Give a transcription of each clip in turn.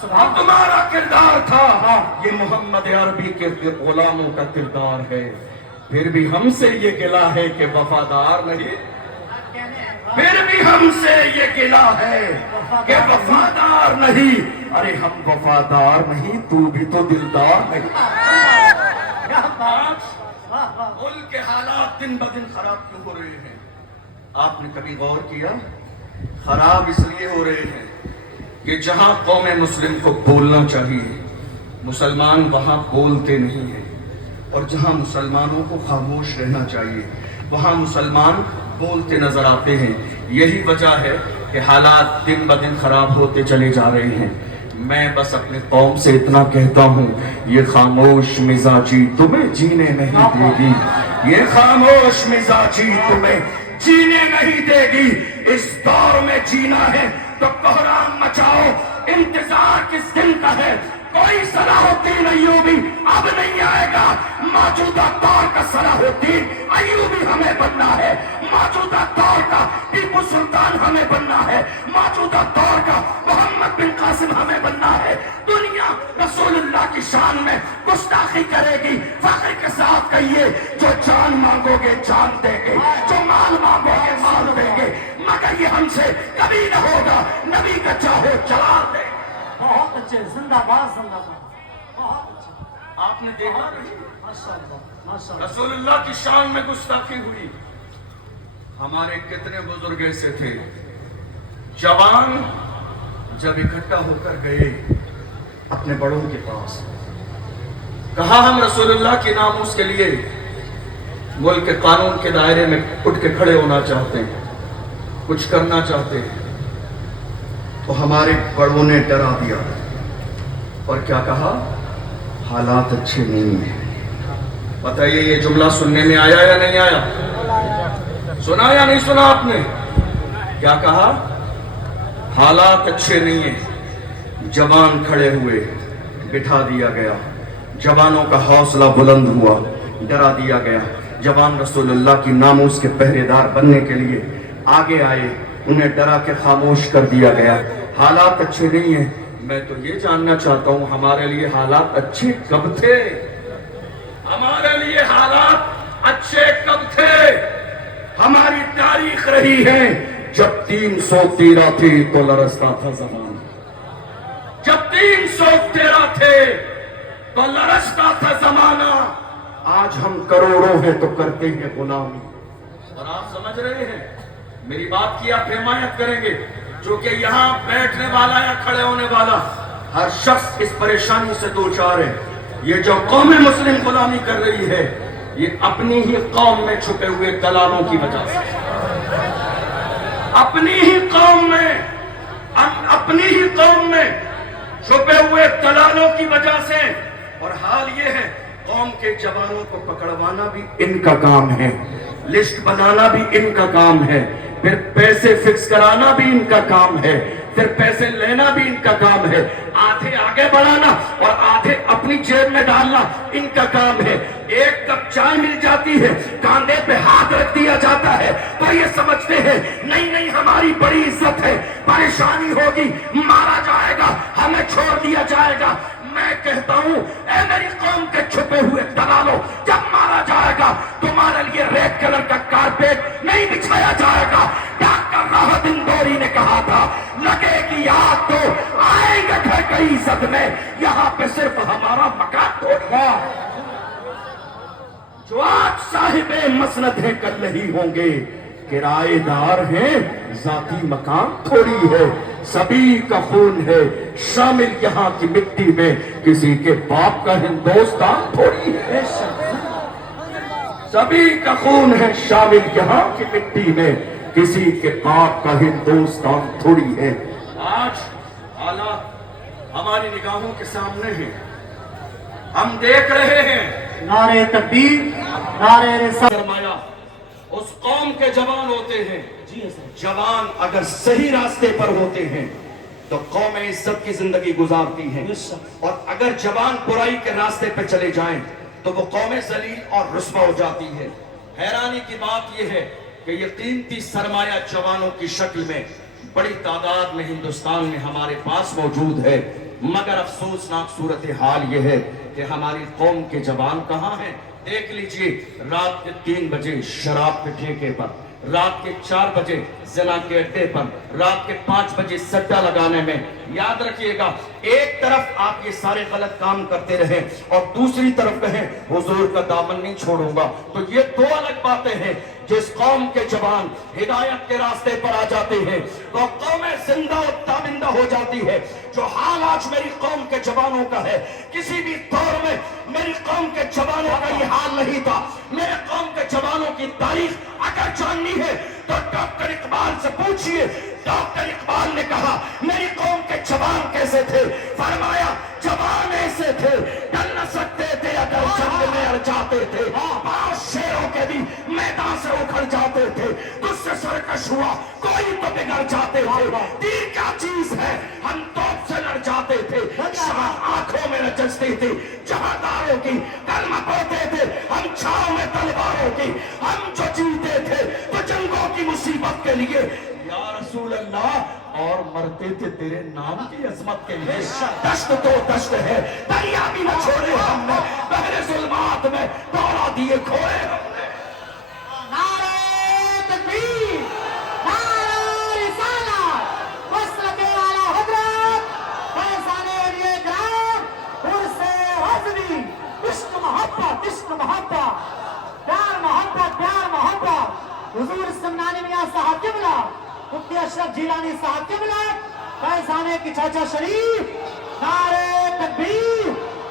تمہارا کردار تھا، یہ محمد عربی کے غلاموں کا کردار ہے، پھر بھی ہم سے یہ گلہ ہے کہ وفادار نہیں، پھر بھی ہم سے یہ گلہ ہے کہ وفادار نہیں۔ ارے ہم وفادار نہیں، تو بھی تو دلدار نہیں۔ آج ملک کے حالات دن بدن خراب کیوں ہو رہے ہیں؟ آپ نے کبھی غور کیا؟ خراب اس لیے ہو رہے ہیں کہ جہاں قوم مسلم کو بولنا چاہیے مسلمان وہاں بولتے نہیں ہیں، اور جہاں مسلمانوں کو خاموش رہنا چاہیے وہاں مسلمان بولتے نظر آتے ہیں۔ یہی وجہ ہے کہ حالات دن بدن خراب ہوتے چلے جا رہے ہیں۔ میں بس اپنے قوم سے اتنا کہتا ہوں، یہ خاموش مزاجی تمہیں جینے نہیں دے گی، یہ خاموش مزاجی تمہیں جینے نہیں دے گی۔ اس دور میں جینا ہے تو کوہرام مچاؤ، انتظار کس دن کا ہے؟ کوئی صلاح الدین ایوبی اب نہیں آئے گا، موجودہ دور کا صلاح الدین ایوبی ہمیں بننا ہے، موجودہ دور کا ٹیپو سلطان ہمیں بننا ہے، موجودہ دور کا محمد بن قاسم ہمیں بننا ہے۔ دنیا رسول اللہ کی شان میں گستاخی کرے گی، فخر کے ساتھ کہیے، جو جان مانگو گے جان دیں گے، جو مال مانگو گے مال دیں گے، مگر یہ ہم سے کبھی نہ ہوگا، نبی کا چاہو چلا دیں۔ بہت اچھے، زندہ باد زندہ باد، بہت اچھے، آپ نے دیکھا نہیں ماشاءاللہ ماشاءاللہ۔ رسول اللہ کی شان میں گستاخی ہوئی؟ ہمارے کتنے بزرگ ایسے تھے، جوان جب اکٹھا ہو کر گئے اپنے بڑوں کے پاس، کہا ہم رسول اللہ کی ناموس کے لیے ملک کے قانون کے دائرے میں اٹھ کے کھڑے ہونا چاہتے ہیں، کچھ کرنا چاہتے ہیں، تو ہمارے بڑوں نے ڈرا دیا اور کیا کہا؟ حالات اچھے نہیں ہیں۔ بتائیے یہ جملہ سننے میں آیا یا نہیں آیا؟ سنا یا نہیں سنا آپ نے؟ کیا کہا؟ حالات اچھے نہیں ہیں۔ جوان کھڑے ہوئے، بٹھا دیا گیا، جوانوں کا حوصلہ بلند ہوا، ڈرا دیا گیا۔ جوان رسول اللہ کی ناموس کے پہرے دار بننے کے لیے آگے آئے، انہیں ڈرا کے خاموش کر دیا گیا۔ حالات اچھے نہیں ہیں۔ میں تو یہ جاننا چاہتا ہوں ہمارے لیے حالات اچھے کب تھے؟ ہمارے لیے حالات اچھے کب تھے؟ ہماری تاریخ رہی ہے جب 313 تھی تو لرزتا تھا زمانہ، جب 313 تھے تو لرزتا تھا زمانہ۔ آج ہم کروڑوں ہیں تو کرتے ہیں غلامی۔ اور آپ سمجھ رہے ہیں میری بات کی آپ حمایت کریں گے؟ جو کہ یہاں بیٹھنے والا یا کھڑے ہونے والا ہر شخص اس پریشانی سے دوچار ہے۔ یہ جو قوم مسلم غلامی کر رہی ہے یہ اپنی ہی قوم میں چھپے ہوئے دلالوں کی وجہ سے، اپنی ہی قوم میں چھپے ہوئے دلالوں کی وجہ سے۔ اور حال یہ ہے قوم کے جوانوں کو پکڑوانا بھی ان کا کام ہے، لسٹ بنانا بھی ان کا کام ہے، پھر پیسے فکس کرانا بھی ان کا کام ہے، پھر پیسے لینا بھی ان کا کام ہے، آدھے آگے بڑھانا اور آدھے اپنی جیب میں ڈالنا ان کا کام ہے۔ ایک کپ چائے مل جاتی ہے، کاندھے پہ ہاتھ رکھ دیا جاتا ہے تو یہ سمجھتے ہیں نہیں نہیں ہماری بڑی عزت ہے، پریشانی ہوگی مارا جائے گا، ہمیں چھوڑ دیا جائے گا۔ میں کہتا ہوں اے میری قوم کے چھپے ہوئے دلالوں، جب مارا جائے گا تمہارے لیے ریڈ کلر کا کارپیٹ نہیں بچھایا جائے گا۔ ڈاکٹر راحت اندوری نے کہا تھا لگے گی آگ تو آئیں گے گھر کئی صدمے، یہاں پہ صرف ہمارا مکان توڑنا۔ جو آج صاحب مسند ہیں کل نہیں ہوں گے، کرائے دار ہیں ذاتی مقام تھوڑی ہے، سبھی کا خون ہے شامل یہاں کی مٹی میں، کسی کے باپ کا ہندوستان تھوڑی ہے۔ سبھی کا خون ہے شامل یہاں کی مٹی میں، کسی کے باپ کا ہندوستان تھوڑی ہے۔ آج حالات ہماری نگاہوں کے سامنے ہیں، ہم دیکھ رہے ہیں۔ نعرہ تکبیر، نعرہ رسالت۔ فرمایا اس قوم کے جوان ہوتے ہیں، جی حضرت۔ جوان اگر صحیح راستے پر ہوتے ہیں تو قوم عزت کی زندگی گزارتی ہیں، اور اگر جوان برائی کے راستے پہ چلے جائیں تو وہ قوم ذلیل اور رسوا ہو جاتی ہے۔ حیرانی کی بات یہ ہے کہ یہ قیمتی سرمایہ جوانوں کی شکل میں بڑی تعداد میں ہندوستان میں ہمارے پاس موجود ہے، مگر افسوسناک صورتحال یہ ہے کہ ہماری قوم کے جوان کہاں ہیں؟ دیکھ لیجئے، رات کے 3 بجے شراب کے ٹھیکے پر، رات کے 4 بجے زنا کے اڈے پر، رات کے 5 بجے سٹا لگانے میں۔ یاد رکھیے گا، ایک طرف آپ یہ سارے غلط کام کرتے رہیں اور دوسری طرف کہیں حضور کا دامن نہیں چھوڑوں گا، تو یہ دو الگ باتیں ہیں۔ جس قوم کے جوان ہدایت کے راستے پر آ جاتے ہیں تو قوم زندہ و تابندہ ہو جاتی ہے۔ جو حال آج میری قوم کے جوانوں کا ہے، کسی بھی دور میں میری قوم کے جوانوں کا یہ حال نہیں تھا۔ میرے قوم کے جوانوں کی تاریخ اگر جاننی ہے تو ڈاکٹر اقبال سے پوچھئے۔ ڈاکٹر اقبال نے کہا میری قوم کے جوان کیسے تھے؟ فرمایا جوان ایسے تھے، ڈر نہ سکتے تھے اگر جنگ میں اڑ جاتے تھے، پاؤں شیروں کے بھی میدان سے اکھڑ جاتے تھے، تجھ سے سرکش ہوا کوئی تو بگڑ جاتے تھے، تیر کیا چیز ہے ہم توپ سے لڑ جاتے تھے، شاہ آنکھوں میں رجستی تھی جہاداروں کی، کلمہ پڑھتے تھے ہم چھاؤں میں تلواروں کی، ہم جو جیتے تھے تو جنگوں کی مصیبت کے لیے یا رسول اللہ، اور مرتے تھے تیرے نام کی عظمت کے لیے۔ دشت تو دشت ہے، دریا بھی نہ چھوڑے ہم نے، بحر ظلمات میں دوڑا دیے کھوڑے ہم نے۔ نعرہ تکبیر، نعرہ رسالت، مسلک اعلیٰ حضرت، فیضان اولیاء کرام، عرص عزمی، عشق محبت، عشق محبت، پیار محبت، پیار محبت، حضور سمنانی میاں صاحب قبلہ، مفتی اشرف جیلانی صاحب قبلہ، فیضانے کی چاچا شریف، نعرہ تکبیر،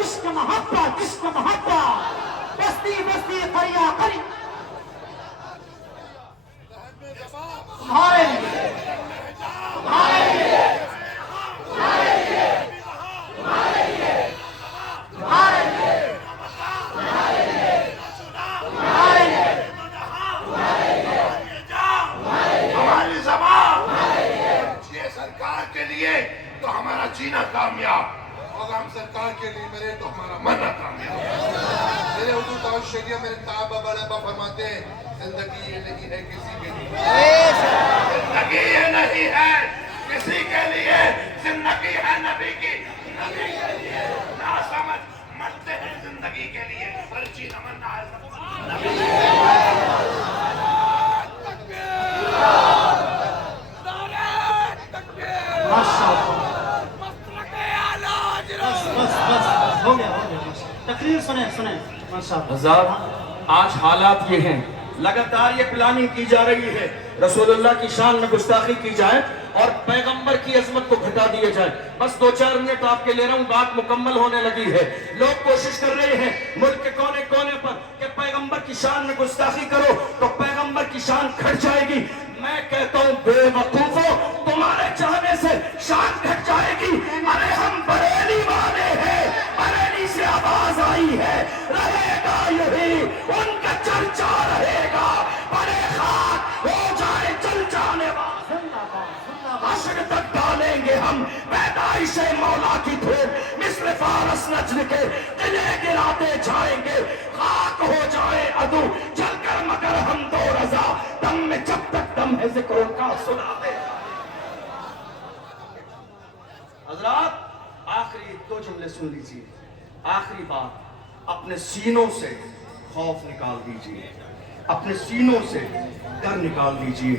عشق محبت، عشق محبت، بستی بستی قریہ قریہ، ہمارے لیے، ہمارے لیے، ہمارے لیے، ہمارے لیے، ہمارے لیے، ہمارے لیے، ہمارے لیے، ہماری زبان یہ سرکار کے لیے تو ہمارا جینا کامیاب، اور ہم سرکار کے لیے مرے تو ہمارا مرنا کامیاب۔ میرے حضور تعالی شریعہ میرے صحابہ بڑے ابا فرماتے ہیں زندگی یہ نہیں ہے کسی کے لیے، زندگی یہ نہیں ہے کسی کے لیے، زندگی ہے نبی کی، نبی کے لیے، نہ سمجھ مرتے ہیں زندگی کے لیے، پر جینا مرنا ہے نبی کے لیے۔ ہو گیا تقریر سنیں ماشاءاللہ۔ حضرات آج حالات یہ ہیں، لگاتار یہ پلاننگ کی جا رہی ہے رسول اللہ کی شان میں گستاخی کی جائے اور پیغمبر کی عظمت کو گھٹا دیے جائے۔ بس 2-4 منٹ آپ کے لے رہا ہوں، بات مکمل ہونے لگی ہے۔ لوگ کوشش کر رہے ہیں ملک کے کونے کونے پر کہ پیغمبر کی شان میں گستاخی کرو تو پیغمبر کی شان گھٹ جائے گی۔ میں کہتا ہوں بے وقوفو، تمہارے چاہنے سے شان گھٹ جائے گی۔ ارے ہم بریلی والے ہیں، بریلی سے آواز آئی ہے، رہے گا یہی ان کا چرچا رہے گا، بڑے خاک ہو جائے چل جانے والے، حشر تک ڈالیں گے ہم پیدائش مولا کی دھوپ، مثل فارس نجل کے قلعے گراتے جائیں گے، خاک ہو جائے عدو چل کر مگر ہم دو رضا، دم میں جب تک دم ہے ذکر ان کا سنا دے۔ حضرات آخری 2 جملے سن لیجئے، آخری بات، اپنے سینوں سے خوف نکال دیجئے، اپنے سینوں سے ڈر نکال دیجئے۔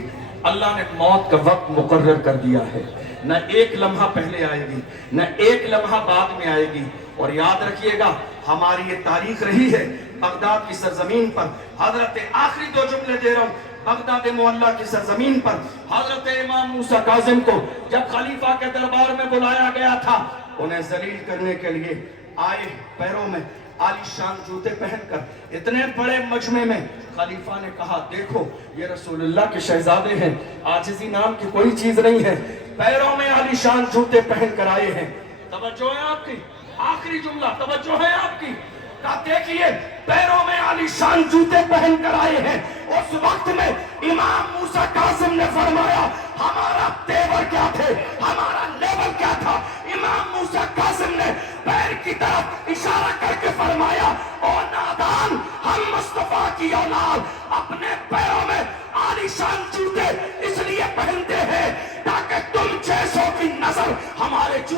اللہ نے موت کا وقت مقرر کر دیا ہے، نہ ایک لمحہ پہلے آئے گی نہ ایک لمحہ بعد میں آئے گی۔ اور یاد رکھیے گا ہماری یہ تاریخ رہی ہے بغداد کی سرزمین پر، حضرت آخری 2 جملے دے رہا ہوں، بغداد معلیٰ کی سرزمین پر حضرت امام موسیٰ کاظم کو جب خلیفہ کے دربار میں بلایا گیا تھا، انہیں ذلیل کرنے کے لیے آئے، پیروں میں عالی شان جوتے پہن کر اتنے بڑے مجمع میں خلیفہ نے کہا دیکھو یہ رسول اللہ کے شہزادے ہیں، عاجزی نام کی کوئی چیز نہیں ہے، پیروں میں عالی شان جوتے پہن کر آئے ہیں۔ توجہ ہے آپ کی، آخری جملہ توجہ ہے آپ کی، کہا دیکھئے پیروں میں عالی شان جوتے پہن کر آئے ہیں۔ اس وقت میں امام موسیٰ کاظم نے فرمایا ہمارا تیور کیا تھے، ہمارا لیول کیا تھا؟ امام موسیٰ کاظم نے پیر کی طرف اشارہ کر کے فرمایا او نادان، ہم مصطفیٰ کی اولاد اپنے پیروں میں عالی شان جوتے اس لیے پہنتے ہیں تاکہ